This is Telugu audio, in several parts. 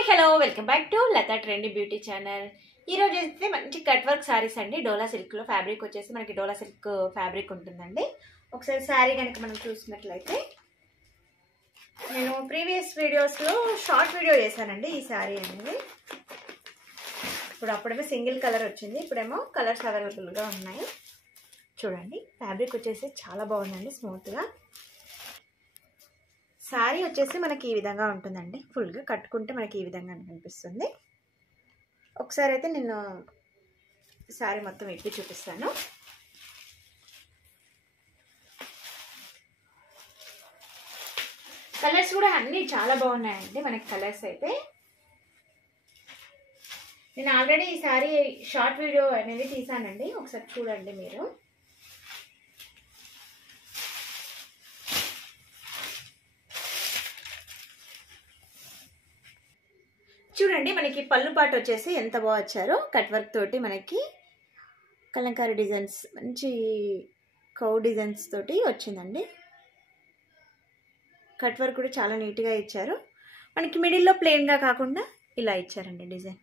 Hi hello welcome back to Lata trendy beauty channel. ఈ రోజు అయితే మంచి కట్ వర్క్ సారీస్ అండి. డోలా సిల్క్ లో ఫ్యాబ్రిక్ వచ్చేసి మనకి డోలా సిల్క్ ఫ్యాబ్రిక్ ఉంటుందండి. ఒకసారి సారీ కనుక మనం చూసినట్లయితే నేను ప్రీవియస్ వీడియోస్ లో షార్ట్ వీడియో చేశానండి ఈ సారీ అనేది. అప్పుడేమో సింగిల్ కలర్ వచ్చింది, ఇప్పుడేమో కలర్స్ అవైలబుల్ గా ఉన్నాయి. చూడండి ఫ్యాబ్రిక్ వచ్చేసి చాలా బాగుందండి, స్మూత్ గా. సారీ వచ్చేసి మనకి ఈ విధంగా ఉంటుందండి, ఫుల్గా కట్టుకుంటే మనకి ఈ విధంగా కనిపిస్తుంది. ఒకసారి అయితే నేను సారీ మొత్తం విప్పి చూపిస్తాను. కలర్స్ కూడా అన్నీ చాలా బాగున్నాయండి మనకి. కలర్స్ అయితే నేను ఆల్రెడీ ఈ సారీ షార్ట్ వీడియో అనేది తీసానండి, ఒకసారి చూడండి మీరు. చూడండి మనకి పళ్ళు పాటు వచ్చేసి ఎంత బాగా వచ్చారో, కట్ వర్క్ తోటి మనకి కలంకారీ డిజైన్స్, మంచి కౌ డిజైన్స్ తోటి వచ్చిందండి. కట్ వర్క్ కూడా చాలా నీట్గా ఇచ్చారు. మనకి మిడిల్లో ప్లెయిన్గా కాకుండా ఇలా ఇచ్చారండి డిజైన్.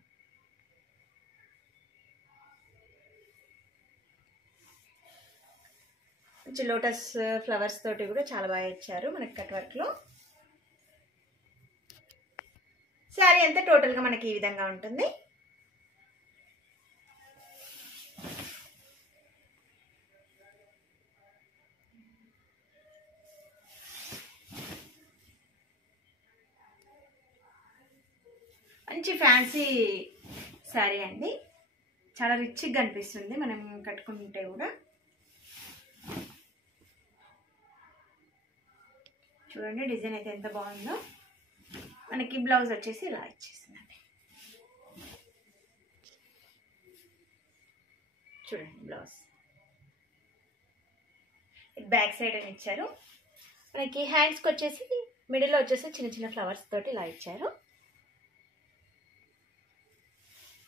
మంచి లోటస్ ఫ్లవర్స్ తోటి కూడా చాలా బాగా ఇచ్చారు మనకి కట్ వర్క్లో. సారీ అంతా టోటల్గా మనకి ఈ విధంగా ఉంటుంది. మంచి ఫ్యాన్సీ సారీ అండి, చాలా రిచ్గా అనిపిస్తుంది మనం కట్టుకుంటే కూడా. చూడండి డిజైన్ అయితే ఎంత బాగుందో. మనకి బ్లౌజ్ వచ్చేసి ఇలా ఇచ్చేసిందండి. చూడండి బ్లౌజ్ బ్యాక్ సైడ్ అని ఇచ్చారు. మనకి హ్యాండ్స్కి వచ్చేసి మిడిల్లో వచ్చేసి చిన్న చిన్న ఫ్లవర్స్ తోటి ఇలా ఇచ్చారు.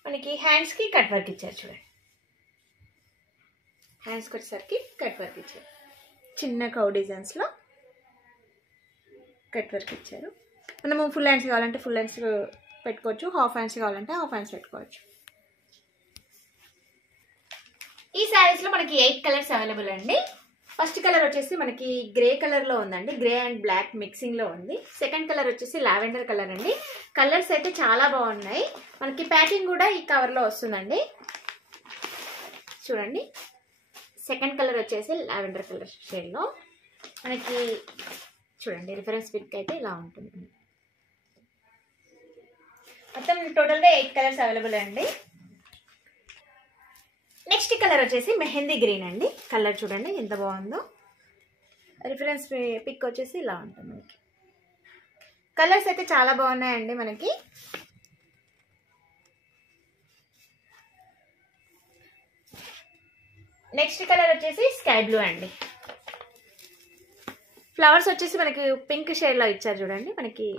మనకి హ్యాండ్స్కి కట్ వర్క్ ఇచ్చారు. చూడండి హ్యాండ్స్కి వచ్చేసరికి కట్ వర్క్ ఇచ్చారు. చిన్న కౌ డిజైన్స్లో కట్ వర్క్ ఇచ్చారు. మనము ఫుల్ హ్యాండ్స్ కావాలంటే ఫుల్ హ్యాండ్స్ పెట్టుకోవచ్చు, హాఫ్ హ్యాండ్స్ కావాలంటే హాఫ్ హ్యాండ్స్ పెట్టుకోవచ్చు. ఈ శారీస్లో మనకి 8 కలర్స్ అవైలబుల్ అండి. ఫస్ట్ కలర్ వచ్చేసి మనకి గ్రే కలర్లో ఉందండి, గ్రే అండ్ బ్లాక్ మిక్సింగ్లో ఉంది. సెకండ్ కలర్ వచ్చేసి లావెండర్ కలర్ అండి. కలర్స్ అయితే చాలా బాగున్నాయి. మనకి ప్యాకింగ్ కూడా ఈ కవర్లో వస్తుందండి. చూడండి సెకండ్ కలర్ వచ్చేసి లావెండర్ కలర్ షేడ్లో మనకి. చూడండి రిఫరెన్స్ పిక్ అయితే ఇలా ఉంటుంది. మొత్తం టోటల్గా 8 కలర్స్ అవైలబుల్ అండి. నెక్స్ట్ కలర్ వచ్చేసి మెహందీ గ్రీన్ అండి. కలర్ చూడండి ఎంత బాగుందో. రిఫరెన్స్ పిక్ వచ్చేసి ఇలా ఉంటుంది మనకి. కలర్స్ అయితే చాలా బాగున్నాయండి మనకి. నెక్స్ట్ కలర్ వచ్చేసి స్కై బ్లూ అండి. ఫ్లవర్స్ వచ్చేసి మనకి పింక్ షేడ్లో ఇచ్చారు చూడండి మనకి.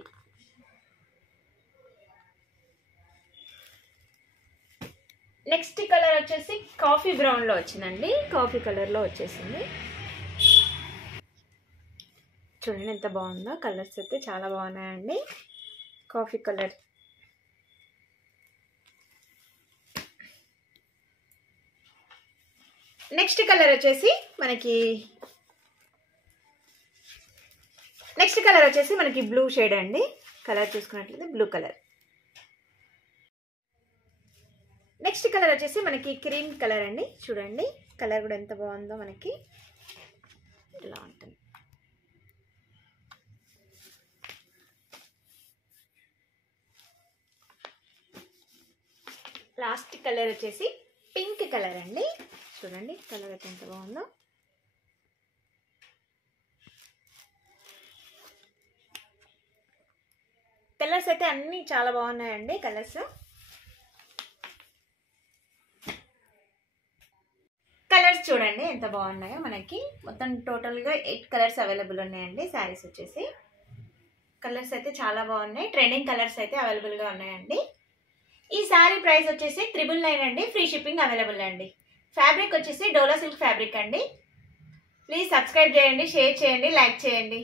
నెక్స్ట్ కలర్ వచ్చేసి కాఫీ బ్రౌన్లో వచ్చిందండి, కాఫీ కలర్లో వచ్చేసింది. చూడండి ఎంత బాగుందో. కలర్స్ అయితే చాలా బాగున్నాయండి. కాఫీ కలర్, నెక్స్ట్ కలర్ వచ్చేసి మనకి బ్లూ షేడ్ అండి. కలర్ చూసుకున్నట్లయితే బ్లూ కలర్. నెక్స్ట్ కలర్ వచ్చేసి మనకి క్రీమ్ కలర్ అండి. చూడండి కలర్ కూడా ఎంత బాగుందో మనకి. ఇలా ఉంటుంది. లాస్ట్ కలర్ వచ్చేసి పింక్ కలర్ అండి. చూడండి కలర్ అయితే ఎంత బాగుందో. కలర్స్ అయితే అన్నీ చాలా బాగున్నాయండి. కలర్స్ చూడండి ఎంత బాగున్నాయో మనకి. మొత్తం టోటల్గా 8 కలర్స్ అవైలబుల్ ఉన్నాయండి శారీస్ వచ్చేసి. కలర్స్ అయితే చాలా బాగున్నాయి. ట్రెండింగ్ కలర్స్ అయితే అవైలబుల్గా ఉన్నాయండి. ఈ శారీ ప్రైస్ వచ్చేసి 999 అండి. ఫ్రీ షిప్పింగ్ అవైలబుల్ అండి. ఫ్యాబ్రిక్ వచ్చేసి డోలా సిల్క్ ఫ్యాబ్రిక్ అండి. ప్లీజ్ సబ్స్క్రైబ్ చేయండి, షేర్ చేయండి, లైక్ చేయండి.